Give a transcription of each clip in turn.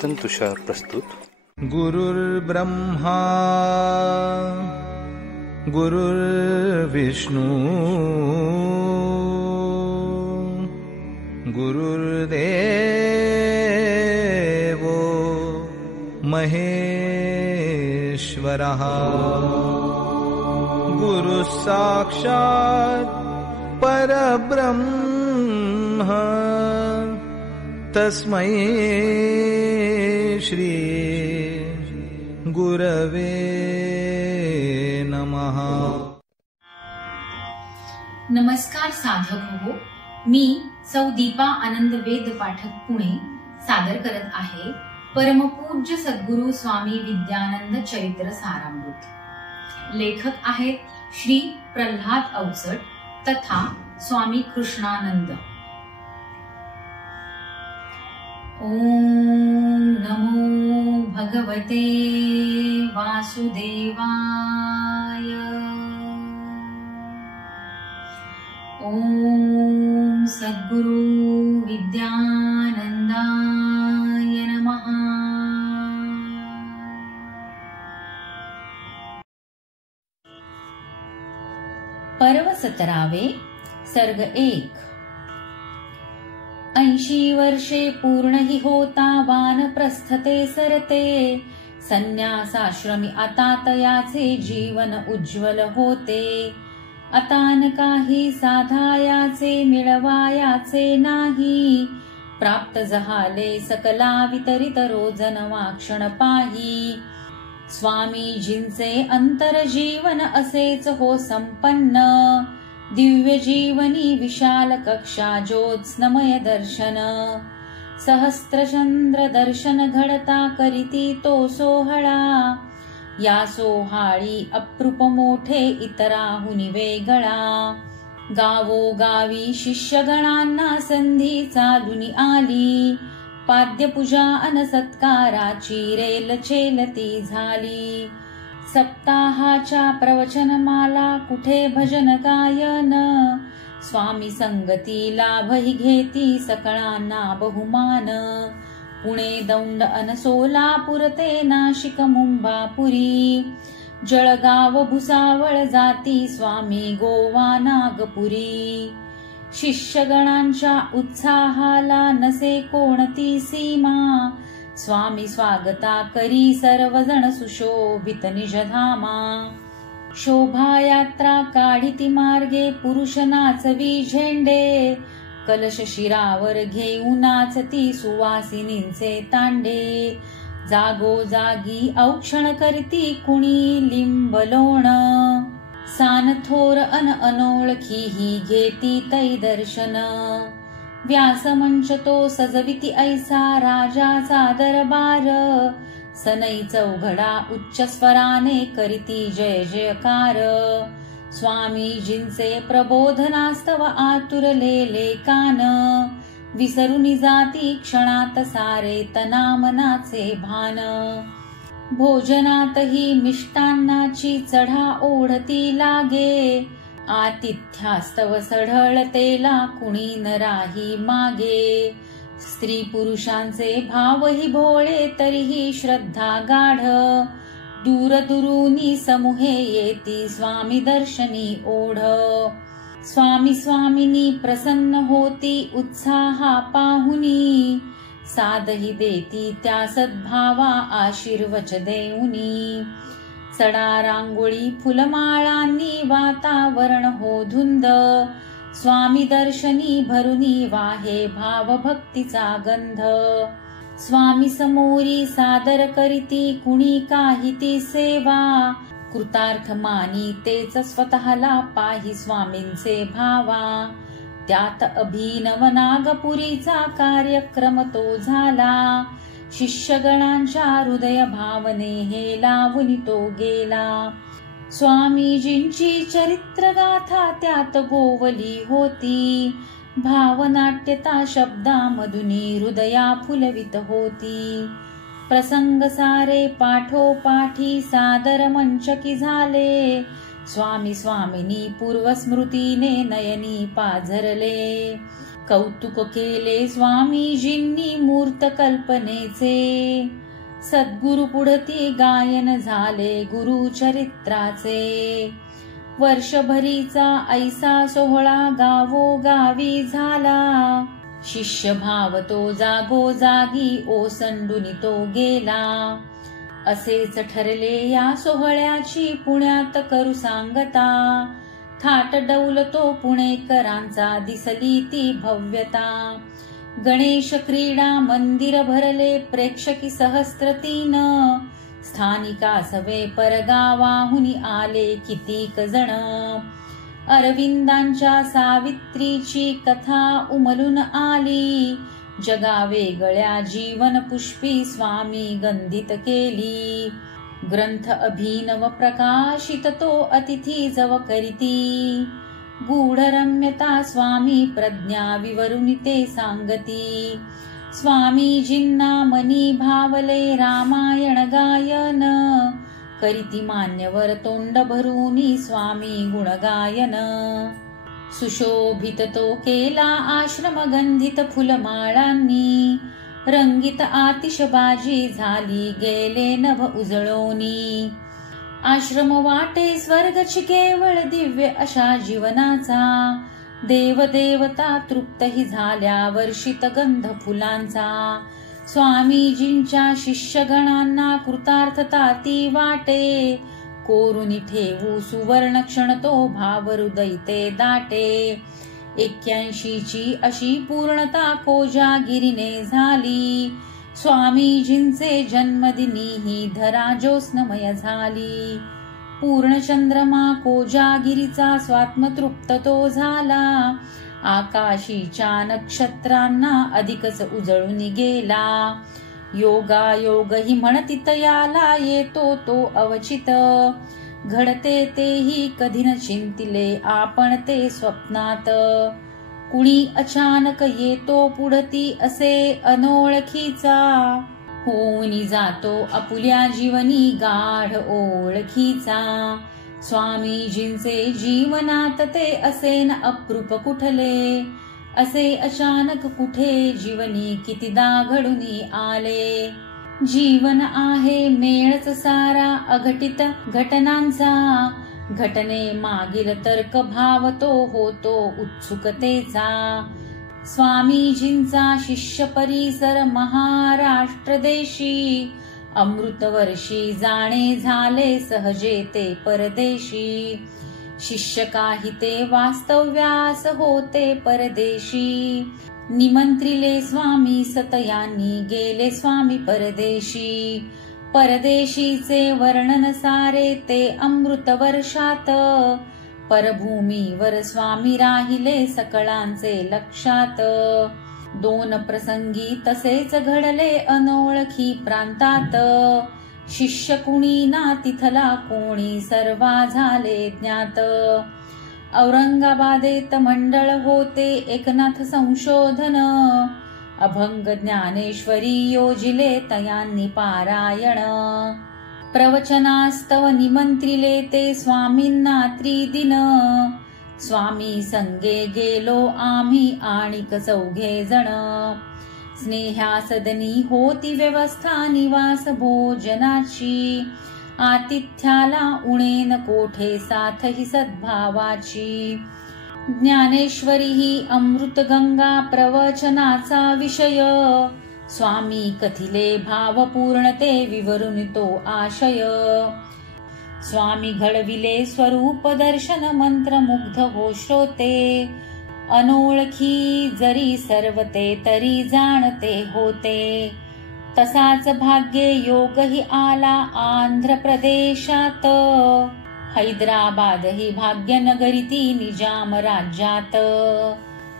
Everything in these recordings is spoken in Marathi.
चिंतन तुषार प्रस्तुत. गुरुर्ब्रह्मा गुरुर्विष्णू गुरुर्देवो महेश्वरः गुरुः साक्षात् परब्रह्म तस्मै श्री गुरवे नमः. नमस्कार साधक हो, मी सौ दीपा आनंद वेद पाठक पुणे सादर करत आहे परमपूज्य सद्गुरु स्वामी विद्यानंद चरित्र सारामृत. लेखक आहेत श्री प्रल्हाद अवचट तथा स्वामी कृष्णानंद. ओम नमो भगवते वासुदेवाय. ओम सद्गुरु विद्यानंदाय नमः. पर्व 17 सर्ग 1. 80 वर्षे पूर्ण हि होता वानप्रस्थते सरते. संन्यासाश्रमी आता तयाचे जीवन उज्ज्वल होते. आता न काही साधायाचे मिळवायाचे नाही. प्राप्त झाले सकला वितरित रोजन वाक्षण पाही. स्वामीजींचे अंतर जीवन असेच हो संपन्न. दिव्य जीवनी विशाल कक्षा ज्योत्स्नमय दर्शन. सहस्त्रचंद्र दर्शन घडता करीती तो सोहळा. या सोहाळी अप्रूप मोठे इतराहुनी वेगळा. गावोगावी शिष्यगणांना संधी चालूनी आली. पाद्यपूजा अन सत्काराची रेलचेलती झाली. सप्ताहाच्या प्रवचनमाला कुठे भजन गायन. स्वामी संगती लाभही घेती सकळांना बहुमान. पुणे दौंड अन सोलापूर ते नाशिक मुंबापुरी. जळगाव भुसावळ जाती स्वामी गोवा नागपुरी. शिष्यगणांच्या उत्साहाला नसे कोणती सीमा. स्वामी स्वागता करी सर्वजण सुशोभित निजधामा. शोभायात्रा काढिती मार्गे पुरुष नाचवी झेंडे. कलश शिरावर घेऊन नाचती सुवासिनींचे तांडे. जागोजागी औक्षण करती कुणी लिंबलोण. सान थोर अन अनोळखी ही घेती तै दर्शन. व्यासमंच तो सजविती ऐसा राजाचा दरबार. सनई चौघडा उच्च स्वराने करीती जय जयकार. स्वामीजींचे प्रबोधनास्तव आतुरलेले कान. विसरुनी जाती क्षणात सारे तना मनाचे भान. भोजनातही मिष्टान्नाची चढा ओढती लागे. आतिथ्यास्तव सढळतेला कुणी न राही मागे. स्त्री पुरुषांचे भावही भोळे तरीही श्रद्धा गाढ. दूरदुरूनी समुहे येती स्वामी दर्शनी ओढ. स्वामी स्वामिनी प्रसन्न होती उत्साहा पाहुनी. सादही देती त्या सद्भावा आशीर्वच देऊनी. सडा रांगोळी फुलमाळांनी वातावरण हो धुंद. स्वामी दर्शनी भरुनी वाहे भाव भक्तीचा गंध. स्वामी समोरी सादर करीती कुणी काही ती सेवा. कृतार्थ मानी तेच स्वतःला पाही स्वामींचे भावा. त्यात अभिनव नागपुरीचा कार्यक्रम तो झाला. शिष्यगणांच्या हृदय भावने हे लावून तो गेला. स्वामीजींची चरित्रगाथा त्यात गोवली होती. भावनाट्यता शब्दामधुनी हृदया फुलवित होती. प्रसंग सारे पाठोपाठी सादर मंचकी झाले. स्वामी स्वामिनी पूर्वस्मृतीने नयनी पाझरले. कौतुक केले स्वामीजींनी मूर्त कल्पनेचे, सद्गुरु पुढती गायन झाले गुरुचरित्राचे। वर्षभरीचा ऐसा सोहळा गावोगावी झाला, शिष्य भाव तो जागोजागी ओसंडून तो गेला। असेच ठरले या सोहळ्याची पुण्यात करू सांगता, थाट डौल तो पुणेकरांचा दिसली ती भव्यता। गणेश क्रीडा मंदिर भरले प्रेक्षकी सहस्त्रतीन, स्थानिका सवे परगावाहुनी आले कितीक जण। अरविंदांच्या सावित्रीची कथा उमलून आली, जगा वेगळ्या जीवन पुष्पी स्वामी गंधित केली। ग्रंथ अभिनव प्रकाशित तो अतिथी जव करीती, गूढरम्यता स्वामी प्रज्ञा विवरुनी ते सांगती। स्वामीजींना मनी भावले रामायण गायन, करीती मान्यवर तोंड भरूनी स्वामी गुणगायन। सुशोभित तो केला आश्रम गंधित फुलमाळांनी, रंगीत आतिषबाजी झाली गेले नभ उजळोनी। आश्रम वाटे स्वर्गची केवळ दिव्य अशा जीवनाचा, देवदेवता तृप्तही झाल्या वर्षित गंध फुलांचा। स्वामीजींच्या शिष्यगणांना कृतार्थता ती वाटे, कोरुनी ठेवू सुवर्ण क्षण तो भाव हृदय ते दाटे। 81ची अशी पूर्णता कोजागिरीने झाली, स्वामीजींचे जन्मदिनी ही धरा ज्योत्स्नमय झाली। पूर्णचंद्रमा कोजागिरीचा स्वात्मतृप्त तो झाला, आकाशीच्या नक्षत्रांना अधिकच उजळून गेला। योगायोग ही म्हणती तयाला येतो तो अवचित, घडते तेही कधी न चिंतिले आपण ते स्वप्नात। कुणी अचानक येतो पुढती असे अनोळखीचा, होऊनी जातो आपुल्या जीवनी गाढ ओळखीचा। स्वामीजींचे जीवनात ते असे न अप्रूप कुठले, असे अचानक कुठे जीवनी कितीदा घडूनी आले। जीवन आहे मेळच सारा अघटित घटनांचा, घटने मागील तर्क भाव तो होतो उत्सुकतेचा। स्वामीजींचा शिष्य परिसर महाराष्ट्र देशी, अमृतवर्षी जाणे झाले सहजे ते परदेशी। शिष्य काही ते वास्तव्यास होते परदेशी, निमंत्रिले स्वामी सतयांनी गेले स्वामी परदेशी। परदेशीचे वर्णन सारे ते अमृत वर्षात, परभूमीवर स्वामी राहिले सकळांचे लक्षात। दोन प्रसंगी तसेच घडले अनोळखी प्रांतात, शिष्य कुणी ना तिथला कोणी सर्वा झाले ज्ञात। औरंगाबादेत मंडळ होते एकनाथ संशोधन, अभंग ज्ञानेश्वरी योजिले तयांनी पारायण। प्रवचनास्तव निमंत्रिले ते स्वामींना त्रिदिन, स्वामी संगे गेलो आम्ही आणिक 4 जण। स्नेहासदनी होती व्यवस्था निवास भोजनाची, आतिथ्याला उणेन कोठे साथ ही सद्भावाची। ज्ञानेश्वरी ही अमृतगंगा प्रवचनाचा विषय, स्वामी कथिले भावपूर्ण ते विवरून तो आशय। स्वामी घडविले स्वरूप दर्शन मंत्रमुग्ध हो श्रोते, अनोळखी जरी सर्वते तरी जाणते होते। तसाच भाग्ये योग ही आला आंध्र प्रदेशात, हैदराबाद ही भाग्यनगरी ती निजाम राज्यात।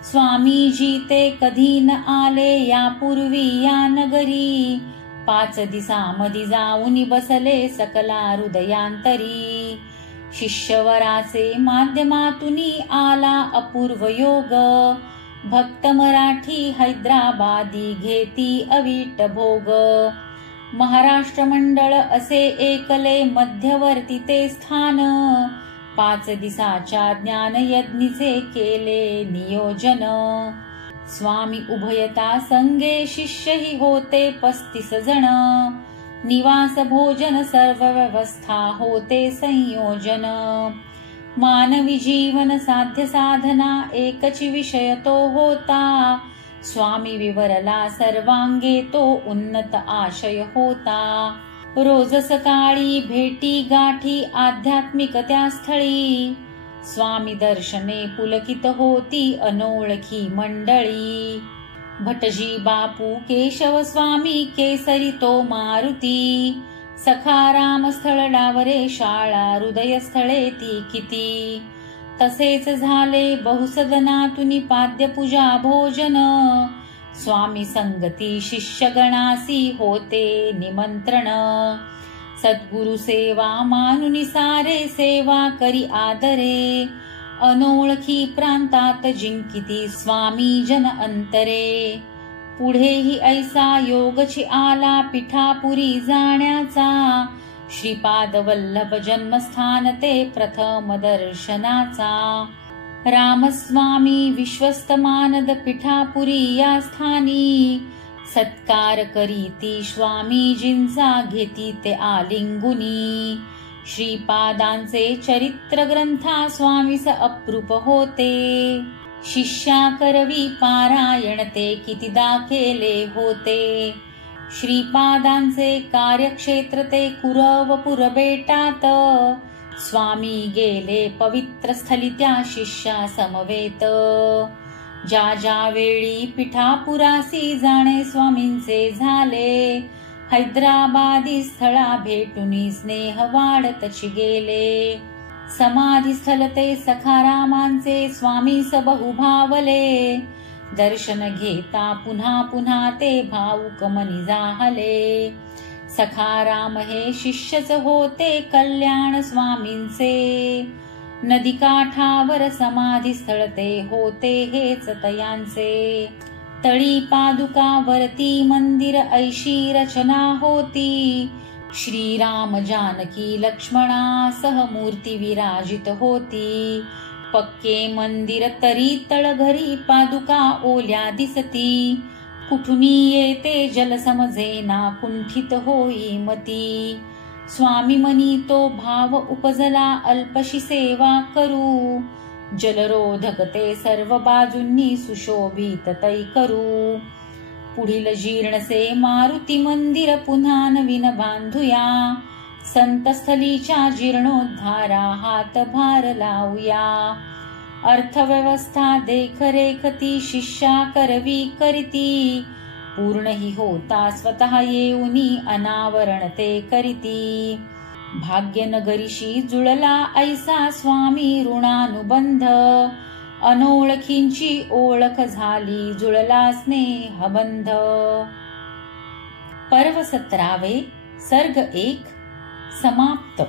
स्वामीजी ते कधी न आले यापूर्वी या नगरी, 5 दिसामधी जाऊन बसले सकला हृदयांतरी। शिष्यवराचे माध्यमातुनी आला अपूर्व योग, भक्त मराठी हैदराबादी घेती अवीट भोग। महाराष्ट्र मंडळ असे एकले मध्यवर्ती ते स्थान, 5 दिसाच्या ज्ञानयज्ञीचे केले नियोजन। स्वामी उभयता संगे शिष्यही होते 35 जण. निवास भोजन सर्व व्यवस्था होते संयोजन. मानवी जीवन साध्य साधना एकची विषय तो होता. स्वामी विवरला सर्वांगे तो उन्नत आशय होता. रोज सकाळी भेटी गाठी आध्यात्मिक त्या स्थळी. स्वामी दर्शने पुलकित होती अनोळखी मंडळी. भटजी बापू केशव स्वामी केसरी तो मारुती. सखाराम स्थळ डावरे शाळा हृदय स्थळे ती किती. तसेच झाले बहुसदनातुनी पाद्य पूजा भोजन. स्वामी संगती शिष्यगणासी होते निमंत्रण. सद्गुरु सेवा मानुनी सारे सेवा करी आदरे. अनोळखी प्रांतात जिंकिती स्वामी जन अंतरे. पुढेही ऐसा योगची आला पिठापुरी जाण्याचा. श्रीपाद वल्लभ जन्मस्थान ते प्रथम दर्शनाचा. रामस्वामी विश्वस्त मानद पिठापुरी या स्थानी. सत्कार करीती स्वामीजींचा घेती ते आलिंगुनी. श्रीपादांचे चरित्र ग्रंथा स्वामीस अप्रूप होते. शिष्या करवी पारायण ते कितीदा केले होते. श्रीपादांचे कार्यक्षेत्र ते कुरवपुर बेटात. स्वामी गेले पवित्र स्थली त्या शिष्या समवेत. ज्या ज्या वेळी पिठापुरासी जाणे स्वामींचे झाले. हैदराबादी स्थळा भेटुनी स्नेह वाढतच गेले. समाधी स्थल ते सखारामांचे स्वामी सबहु भावले. दर्शन घेता पुन्हा पुन्हा ते भावुक मनी जाहले. सखाराम हे शिष्यच होते कल्याण स्वामींचे. नदी काठावर समाधी स्थळ ते होते हेच तयांचे. तळी पादुका वरती मंदिर ऐशी रचना होती. श्रीराम जानकी लक्ष्मणा सह मूर्ती विराजित होती. पक्के मंदिर तरी तळघरी पादुका ओल्या दिसती. कुठुनी येते जल समजेना कुंठित होई मती. स्वामी मनी तो भाव उपजला अल्पशी सेवा करू. जलरोधक ते सर्व बाजूंनी सुशोभित तै करू. पुढील जीर्णसे मारुती मंदिर पुन्हा नवीन बांधूया. संतस्थलीच्या जीर्णोद्धारा हातभार लावूया. अर्थव्यवस्था देखरेख ती शिष्या करवी करीती. पूर्ण ही होता स्वतः येऊनी अनावरण ते करीती. भाग्यनगरीशी जुळला ऐसा स्वामी ऋणानुबंध. अनोळखींची ओळख झाली जुळला स्नेहबंध. पर्व 17 सर्ग 1 समाप्त.